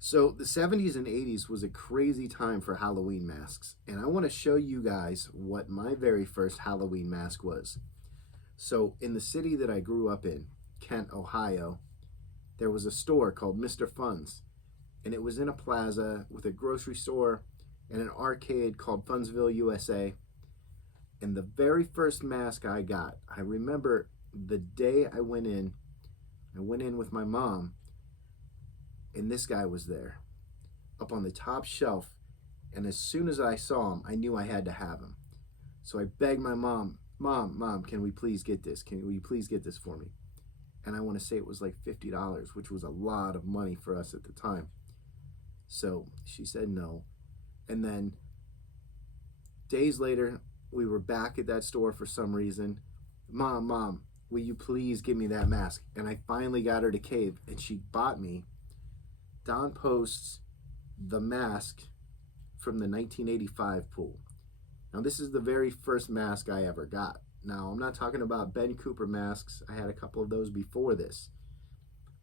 So the 70s and 80s was a crazy time for Halloween masks, and I want to show you guys what my very first Halloween mask was. So in the city that I grew up in, Kent, Ohio, there was a store called Mr. Fun's, and it was in a plaza with a grocery store and an arcade called Funsville, USA. And the very first mask I got, I remember the day I went in with my mom, and this guy was there up on the top shelf. And as soon as I saw him, I knew I had to have him. So I begged my mom, can we please get this? Will you please get this for me? And I want to say it was like $50, which was a lot of money for us at the time. So she said no. And then days later, we were back at that store for some reason. Mom, will you please give me that mask? And I finally got her to cave, and she bought me Don Post's The Mask from the 1985 pool. Now, this is the very first mask I ever got. Now, I'm not talking about Ben Cooper masks. I had a couple of those before this.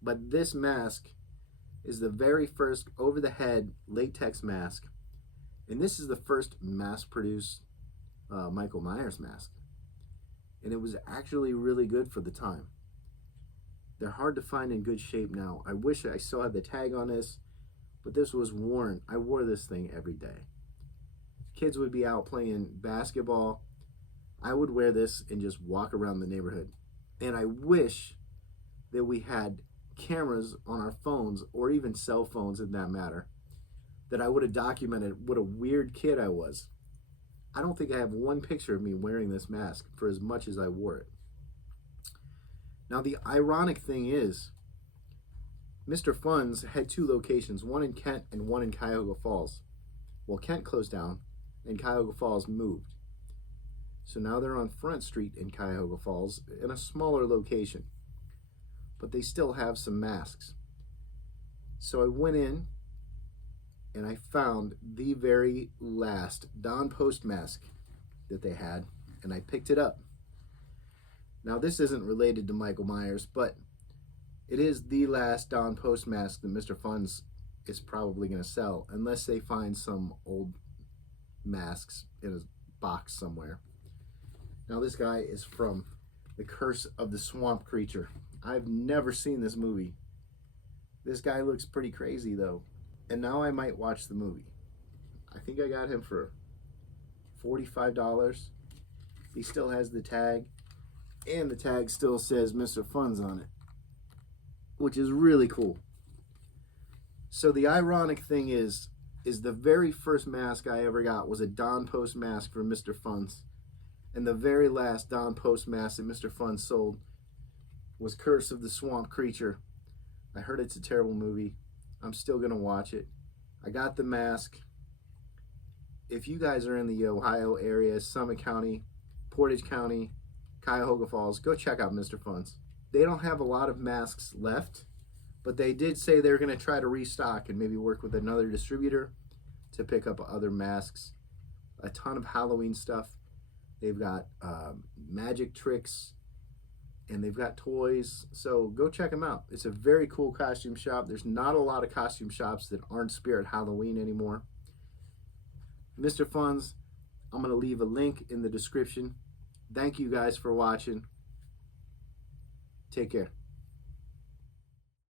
But this mask is the very first over-the-head latex mask. And this is the first mass-produced Michael Myers mask. And it was actually really good for the time. They're hard to find in good shape now. I wish I still had the tag on this, but this was worn. I wore this thing every day. Kids would be out playing basketball. I would wear this and just walk around the neighborhood. And I wish that we had cameras on our phones, or even cell phones in that matter, that I would have documented what a weird kid I was. I don't think I have one picture of me wearing this mask for as much as I wore it. Now, the ironic thing is, Mr. Fun's had two locations, one in Kent and one in Cuyahoga Falls. Well, Kent closed down and Cuyahoga Falls moved. So now they're on Front Street in Cuyahoga Falls in a smaller location. But they still have some masks. So I went in and I found the very last Don Post mask that they had, and I picked it up. Now, this isn't related to Michael Myers, but it is the last Don Post mask that Mr. Fun's is probably going to sell, unless they find some old masks in a box somewhere. Now, this guy is from The Curse of the Swamp Creature. I've never seen this movie. This guy looks pretty crazy, though. And now I might watch the movie. I think I got him for $45. He still has the tag, and the tag still says Mr. Fun's on it, which is really cool. So the ironic thing is the very first mask I ever got was a Don Post mask from Mr. Fun's. And the very last Don Post mask that Mr. Fun sold was Curse of the Swamp Creature. I heard it's a terrible movie. I'm still going to watch it. I got the mask. If you guys are in the Ohio area, Summit County, Portage County, Cuyahoga Falls, go check out Mr. Fun's. They don't have a lot of masks left, but they did say they're going to try to restock and maybe work with another distributor to pick up other masks. A ton of Halloween stuff. They've got magic tricks, and they've got toys. So go check them out. It's a very cool costume shop. There's not a lot of costume shops that aren't Spirit Halloween anymore. Mr. Fun's, I'm going to leave a link in the description. Thank you guys for watching. Take care.